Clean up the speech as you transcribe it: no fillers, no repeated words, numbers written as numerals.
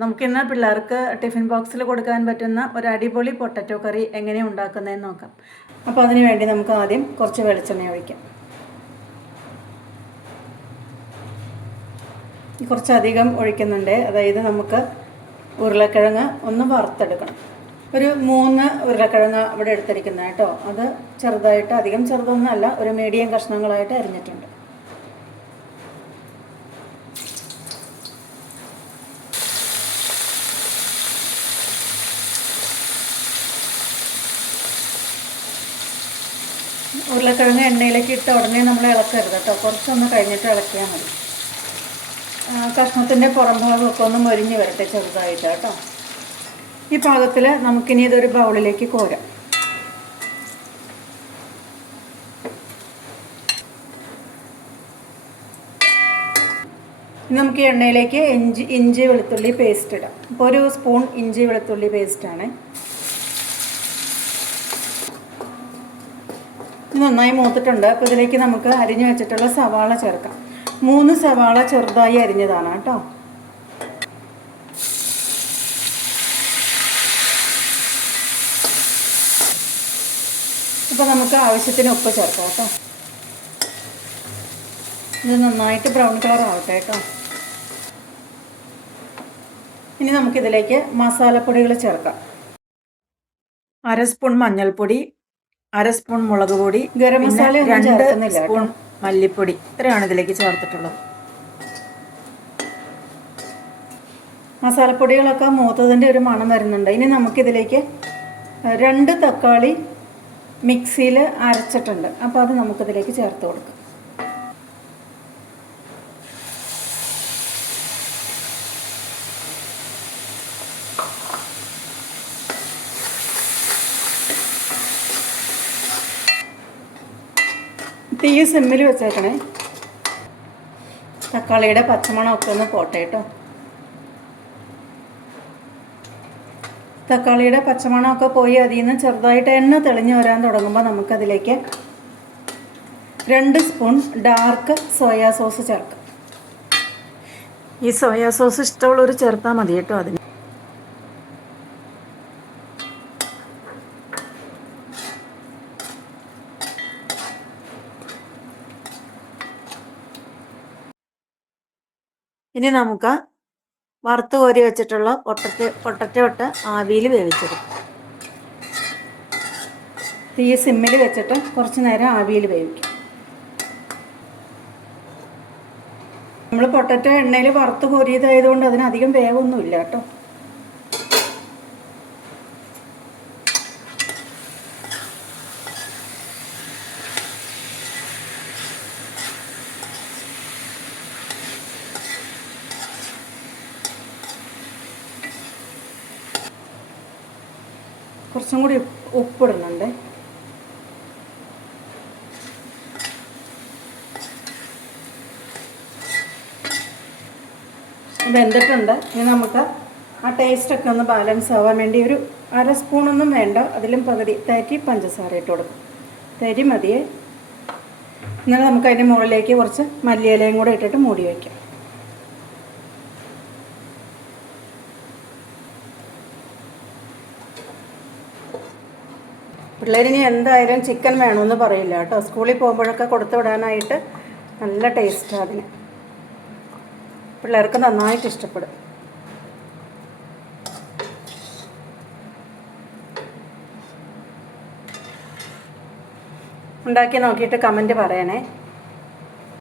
നമുക്കിന്ന് പിള്ളേർക്ക് ടിഫിൻ ബോക്സിൽ കൊടുക്കാൻ പറ്റുന്ന ഒരു അടിപൊളി പൊട്ടറ്റോ കറി എങ്ങനെയാണ് ഉണ്ടാക്കുന്നതെന്ന് നോക്കാം. അപ്പോൾ അതിന് വേണ്ടി നമുക്ക് ആദ്യം കുറച്ച് വെളിച്ചെണ്ണ ഒഴിക്കാം. കുറച്ചധികം ഒഴിക്കുന്നുണ്ട്. അതായത് നമുക്ക് ഉരുളക്കിഴങ്ങ് ഒന്ന് വറുത്തെടുക്കണം. ഒരു 3 ഉരുളക്കിഴങ്ങ് ഇവിടെ എടുത്തിരിക്കുന്നത് കേട്ടോ. അത് ചെറുതായിട്ട്, അധികം ചെറുതൊന്നുമല്ല, ഒരു മീഡിയം കഷ്ണങ്ങളായിട്ട് അരിഞ്ഞിട്ടുണ്ട്. ഉരുളക്കിഴങ്ങ് എണ്ണയിലേക്ക് ഇട്ട ഉടനെ നമ്മൾ ഇളക്കരുത് കേട്ടോ. കുറച്ചൊന്ന് കഴിഞ്ഞിട്ട് ഇളക്കിയാൽ മതി. കഷ്ണത്തിൻ്റെ പുറം ഭാഗമൊക്കെ ഒന്ന് മൊരിഞ്ഞ് വരട്ടെ ചെറുതായിട്ട് കേട്ടോ. ഈ പാകത്തിൽ നമുക്കിനി ഇതൊരു ബൗളിലേക്ക് കോരാം. നമുക്ക് ഈ എണ്ണയിലേക്ക് ഇഞ്ചി വെളുത്തുള്ളി പേസ്റ്റ് ഇടാം. അപ്പോൾ ഒരു സ്പൂൺ ഇഞ്ചി വെളുത്തുള്ളി പേസ്റ്റാണ്. നന്നായി മൂത്തിട്ടുണ്ട്. അപ്പോൾ ഇതിലേക്ക് നമുക്ക് അരിഞ്ഞു വെച്ചിട്ടുള്ള സവാള ചേർക്കാം. 3 സവാള ചെറുതായി അരിഞ്ഞതാണ് കേട്ടോ. അപ്പോൾ നമുക്ക് ആവശ്യത്തിന് ഉപ്പ് ചേർക്കാം കേട്ടോ. ഇത് നന്നായിട്ട് ബ്രൗൺ കളർ ആവട്ടെ കേട്ടോ. ഇനി നമുക്കിതിലേക്ക് മസാലപ്പൊടികൾ ചേർക്കാം. 1/2 സ്പൂൺ മഞ്ഞൾപ്പൊടി, 1/2 സ്പൂൺ മുളക് പൊടി, ഗരം മസാല 2 സ്പൂൺ മല്ലിപ്പൊടി, ഇത്രയാണ് ഇതിലേക്ക് ചേർത്തിട്ടുള്ളത്. മസാലപ്പൊടികളൊക്കെ മൂത്തതിൻ്റെ ഒരു മണം വരുന്നുണ്ട്. ഇനി നമുക്കിതിലേക്ക് 2 തക്കാളി മിക്സിയിൽ അരച്ചിട്ടുണ്ട്. അപ്പോൾ അത് നമുക്കിതിലേക്ക് ചേർത്ത് കൊടുക്കാം. തീ സിമ്മിൽ വെച്ചേക്കണേ. തക്കാളിയുടെ പച്ചമണമൊക്കെ ഒന്ന് പോട്ടെ കേട്ടോ. തക്കാളിയുടെ പച്ചമണമൊക്കെ പോയി അതിൽ നിന്ന് ചെറുതായിട്ട് എണ്ണ തെളിഞ്ഞു വരാൻ തുടങ്ങുമ്പോൾ നമുക്കതിലേക്ക് 2 സ്പൂൺ ഡാർക്ക് സോയാ സോസ് ചേർക്കാം. ഈ സോയാ സോസ് ഇഷ്ടമുള്ളവർ ചേർത്താൽ മതി കേട്ടോ. അതിന് ഇനി നമുക്ക് വറുത്ത് കോരി വെച്ചിട്ടുള്ള പൊട്ടറ്റോ ഇട്ട് ആവിയിൽ വേവിച്ചെടുക്കും. തീ സിമ്മിൽ വെച്ചിട്ട് കുറച്ച് നേരം ആവിയിൽ വേവിക്കും. നമ്മൾ പൊട്ടറ്റോ എണ്ണയിൽ വറുത്ത് കോരിയതായതുകൊണ്ട് അതിനധികം വേവൊന്നുമില്ല കേട്ടോ. കുറച്ചും കൂടി ഉപ്പിടുന്നുണ്ട്. വെന്തിട്ടുണ്ട്. ഇനി നമുക്ക് ആ ടേസ്റ്റൊക്കെ ഒന്ന് ബാലൻസ് ആവാൻ വേണ്ടി ഒരു 1/2 സ്പൂണൊന്നും വേണ്ട, അതിലും പകുതി തരി പഞ്ചസാര ഇട്ട് കൊടുക്കും. തരി മതിയെ. എന്നാൽ നമുക്ക് അതിൻ്റെ മുകളിലേക്ക് കുറച്ച് മല്ലിയിലയും കൂടെ ഇട്ടിട്ട് മൂടി വയ്ക്കാം. പിള്ളേരിനി എന്തായാലും ചിക്കൻ വേണമെന്ന് പറയില്ല കേട്ടോ. സ്കൂളിൽ പോകുമ്പോഴൊക്കെ കൊടുത്തു വിടാനായിട്ട് നല്ല ടേസ്റ്റാണ് അതിന്. പിള്ളേർക്ക് നന്നായിട്ട് ഇഷ്ടപ്പെടും. ഉണ്ടാക്കി നോക്കിയിട്ട് കമൻറ്റ് പറയണേ.